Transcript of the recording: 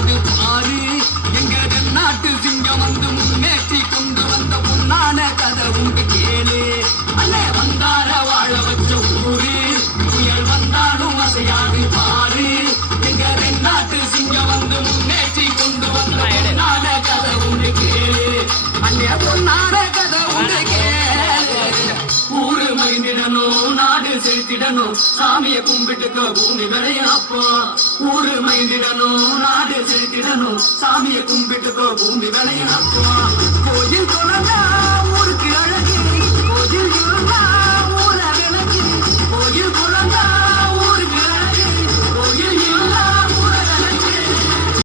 அசையாது பாரு எங்க நாட்டு சிங்கம் வந்து முன்னேற்றி கொண்டு வந்த பொன்னான கதை உண்டு கேளு அல்ல வந்தார வாழ வச்ச ஊரு புயல் வந்தாலும் அசையாது பாரு எங்க நாட்டு சிங்கம் வந்து முன்னேற்றி கொண்டு வந்த பொன்னான கதை உண்டு கேளு அல்ல பொன்னான கதை உண்டு கேளு ஊரு மைந்திடணும் நாடு செலுத்திடணும் சாமியை கும்பிட்டுக்க பூமி விளையாப்போ ஊரு மைந்திடணும் நாடு செலுத்திடணும் சாமியை கும்பிட்டுக்க பூமி விளையாப்போ கோயில் குழந்தை